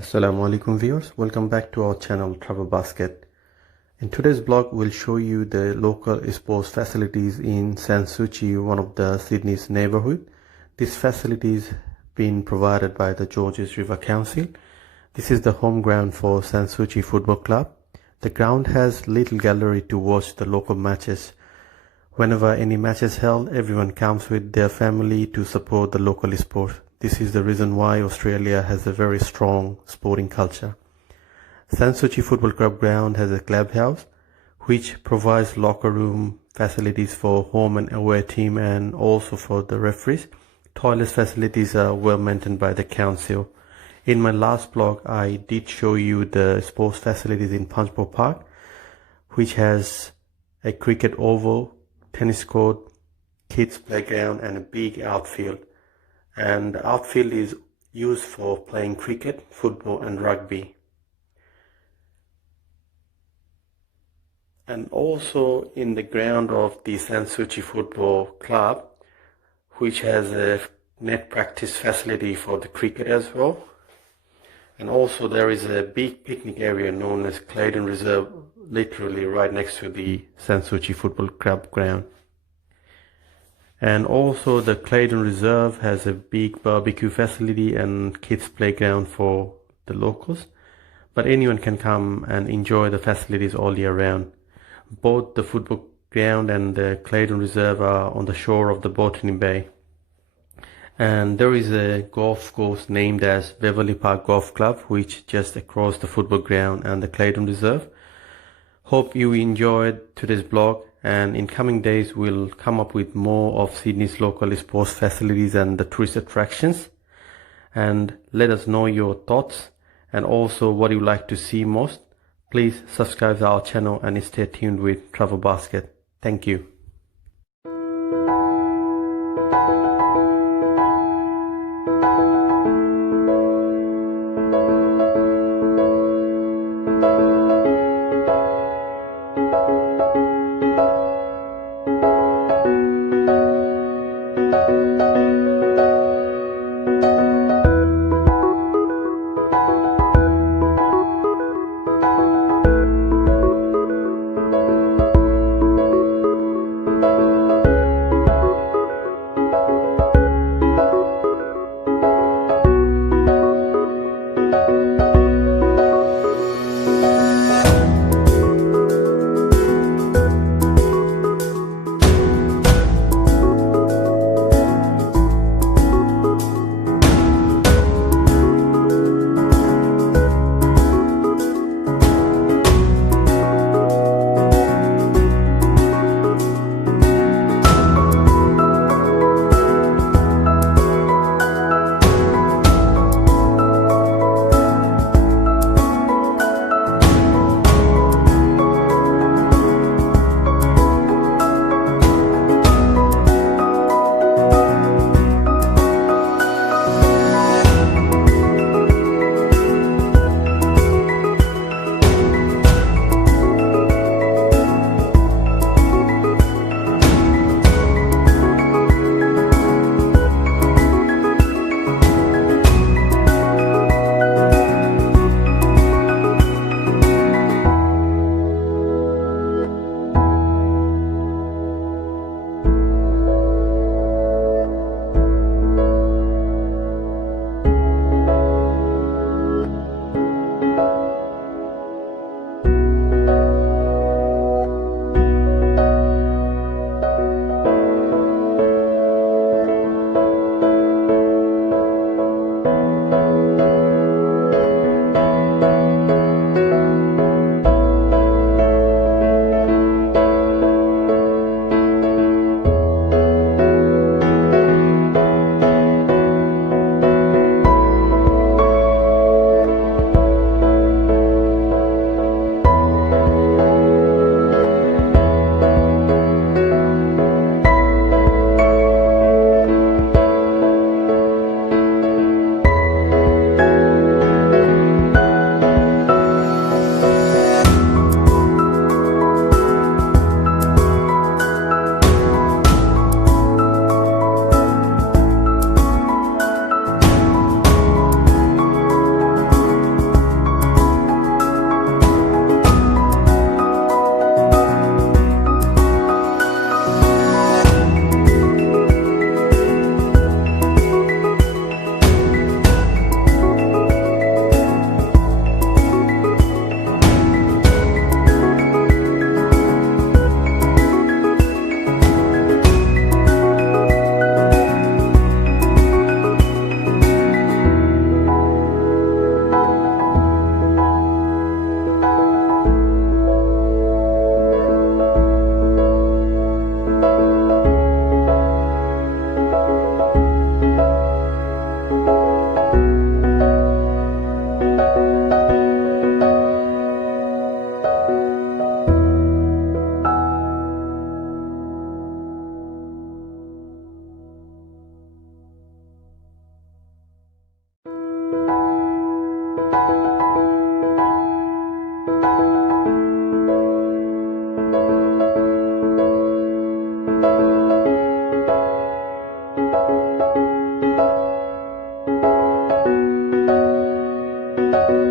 Assalamu alaikum viewers, welcome back to our channel Travel Basket. In today's blog we'll show you the local sports facilities in Souci, one of the Sydney's neighborhood. This facility is being provided by the Georges River Council. This is the home ground for Souci Football Club. The ground has little gallery to watch the local matches. Whenever any match is held, everyone comes with their family to support the local sport. This is the reason why Australia has a very strong sporting culture. Souci Football Club ground has a clubhouse which provides locker room facilities for home and away team and also for the referees. Toilet facilities are well maintained by the council. In my last blog I did show you the sports facilities in Punchbowl Park, which has a cricket oval, tennis court, kids playground and a big outfield. And the outfield is used for playing cricket, football and rugby. And also in the ground of the Souci Football Club, which has a net practice facility for the cricket as well. And also there is a big picnic area known as Claydon Reserve, literally right next to the Souci Football Club ground. And also the Claydon Reserve has a big barbecue facility and kids playground for the locals. But anyone can come and enjoy the facilities all year round. Both the football ground and the Claydon Reserve are on the shore of the Botany Bay. And there is a golf course named as Beverly Park Golf Club, which just across the football ground and the Claydon Reserve. Hope you enjoyed today's blog, and in coming days we'll come up with more of Sydney's local sports facilities and the tourist attractions. And let us know your thoughts and also what you like to see most. Please subscribe to our channel and stay tuned with Travel Basket. Thank you. you.